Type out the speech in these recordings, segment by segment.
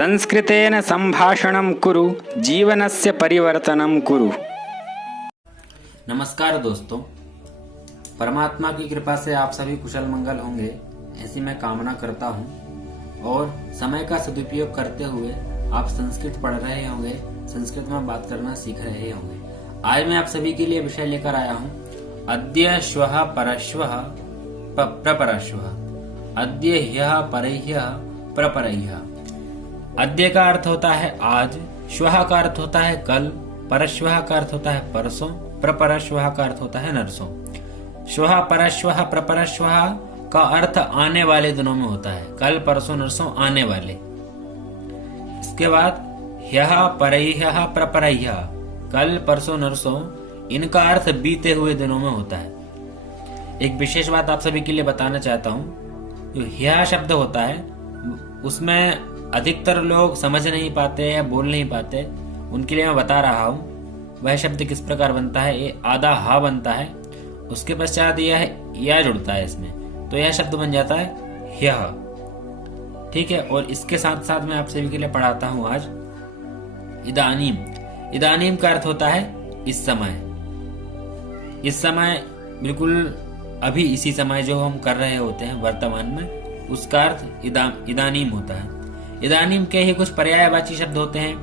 संस्कृतेन संभाषणं कुरु, जीवनस्य परिवर्तनं कुरु। नमस्कार दोस्तों, परमात्मा की कृपा से आप सभी कुशल मंगल होंगे ऐसी मैं कामना करता हूँ और समय का सदुपयोग करते हुए आप संस्कृत पढ़ रहे होंगे, संस्कृत में बात करना सीख रहे होंगे। आज मैं आप सभी के लिए विषय लेकर आया हूँ अद्य श्वः परश्वः प्रपरश्वः। अद्य ह्यः परह्यः प्रपरह्यः। अद्य का अर्थ होता है आज, श्वः का अर्थ होता है कल, परश्वः का अर्थ होता है परसों, प्रपरश्वः का अर्थ होता है नरसों। श्वः परश्वः प्रपरश्वः का अर्थ आने वाले दिनों में होता है, कल परसों नरसों आने वाले। इसके बाद ह्यः परह्यः प्रपरह्यः, कल परसों नरसों, इनका अर्थ बीते हुए दिनों में होता है। एक विशेष बात आप सभी के लिए बताना चाहता हूँ, जो ह्यः शब्द होता है उसमें अधिकतर लोग समझ नहीं पाते या बोल नहीं पाते, उनके लिए मैं बता रहा हूँ वह शब्द किस प्रकार बनता है। ये आधा हा बनता है, उसके पश्चात यह या जुड़ता है इसमें, तो यह शब्द बन जाता है ह्यः। ठीक है, और इसके साथ साथ मैं आप सभी के लिए पढ़ाता हूँ आज इदानीम। इदानीम का अर्थ होता है इस समय। इस समय बिल्कुल अभी इसी समय जो हम कर रहे होते हैं वर्तमान में, उसका अर्थ इदानीम होता है। इदानीम के ही कुछ पर्यायवाची शब्द होते हैं,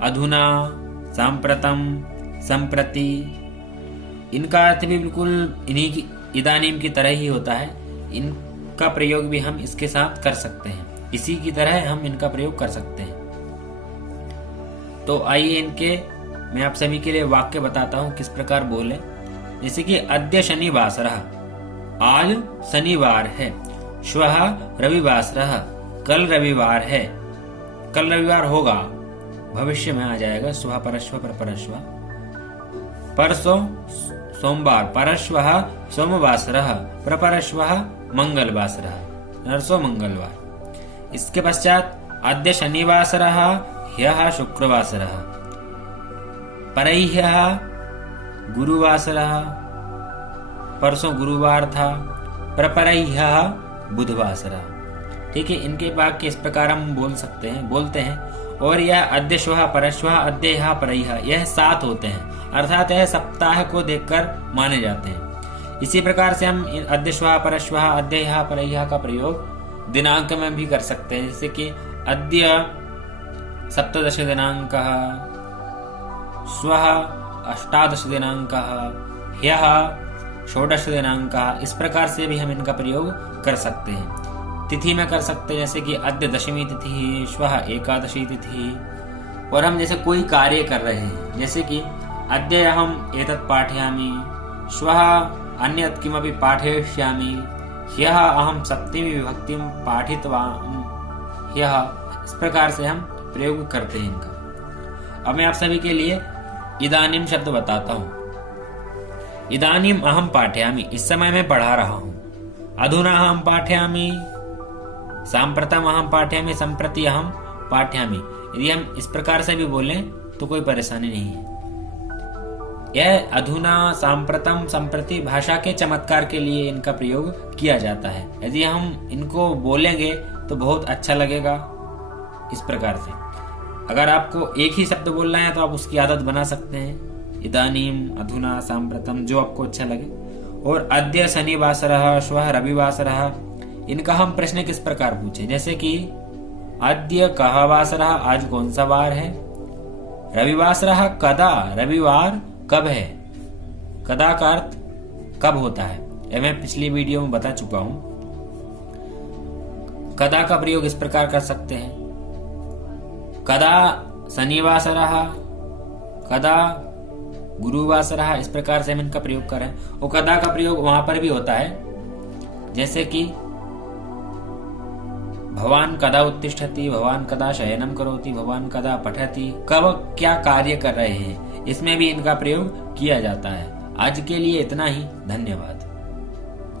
अधुना, सांप्रतम, संप्रति। इनका अर्थ भी बिल्कुल इन्हीं की इदानीम की तरह ही होता है। इनका प्रयोग भी हम इसके साथ कर सकते हैं, इसी की तरह हम इनका प्रयोग कर सकते हैं। तो आइए इनके मैं आप सभी के लिए वाक्य बताता हूं किस प्रकार बोले। जैसे कि अद्य शनिवासरः, आज शनिवार है। श्वः रविवासरः, कल रविवार है, कल रविवार होगा, भविष्य में आ जाएगा। श्वः परश्वः प्रपरश्वः। परसों सोमवार, परश्वः सोमवासरः, प्रपरश्वः मंगलवासरः, नरसों मंगलवार। इसके पश्चात अद्य शनिवासरः, ह्यः शुक्रवासरः, परह्यः गुरुवासरः, परसों गुरुवार था, प्रपरह्यः बुधवासरः। ठीक है, इनके वाक्य इस प्रकार हम बोलते हैं। और यह अद्य श्वः परश्वः अद्य ह्यः परह्यः, यह 7 होते हैं, अर्थात यह सप्ताह को देखकर माने जाते हैं। इसी प्रकार से हम अद्य श्वः परश्वः अद्य ह्यः परह्यः का प्रयोग दिनांक में भी कर सकते हैं। जैसे कि अद्य 17 दिनांकः, श्वः 18 दिनांकः, ह्यः 16 दिनांकः। इस प्रकार से भी हम इनका प्रयोग कर सकते हैं। तिथि में कर सकते हैं, जैसे कि अद्य दशमी तिथि, श्वः एकादशी तिथि। और हम जैसे कोई कार्य कर रहे हैं, जैसे कि अद्य अहम् एतत् पाठयामि, श्वः अन्यत् किमपि पाठयिष्यामि, ह्यः अहम् सप्तमी विभक्तिं पाठितवान् ह्यः। इस प्रकार से हम प्रयोग करते हैं इनका। अब मैं आप सभी के लिए इदानीम शब्द बताता हूँ। इदानीम अहम् पाठयामि, इस समय मैं पढ़ा रहा हूँ। अधुना अहम् पाठयामि, सांप्रतम अहम् पाठयामि, संप्रति अहम् पाठयामि। यदि हम इस प्रकार से भी बोलें तो कोई परेशानी नहीं है। यह अधुना, सांप्रतम, संप्रति भाषा के चमत्कार के लिए इनका प्रयोग किया जाता है। यदि हम इनको बोलेंगे तो बहुत अच्छा लगेगा। इस प्रकार से अगर आपको एक ही शब्द बोलना है तो आप उसकी आदत बना सकते हैं, इदानीम, अधुना, सांप्रतम, जो आपको अच्छा लगे। और अद्य शनिवासरः, श्वः रविवासरः, इनका हम प्रश्न किस प्रकार पूछें, जैसे कि अद्य कः वासरः, आज कौन सा वार है। रविवासरः, कदा, रविवार कब है। कदा का अर्थ कब होता है, यह मैं पिछली वीडियो में बता चुका हूं। कदा का प्रयोग इस प्रकार कर सकते हैं, कदा शनिवासरः, कदा गुरुवासरः। इस प्रकार से हम इनका प्रयोग करें। और कदा का प्रयोग वहां पर भी होता है, जैसे कि भवान कदा उत्तिष्ठति, भवान कदा शयनम करोति, भवान कदा पठति। कब क्या कार्य कर रहे हैं, इसमें भी इनका प्रयोग किया जाता है। आज के लिए इतना ही, धन्यवाद।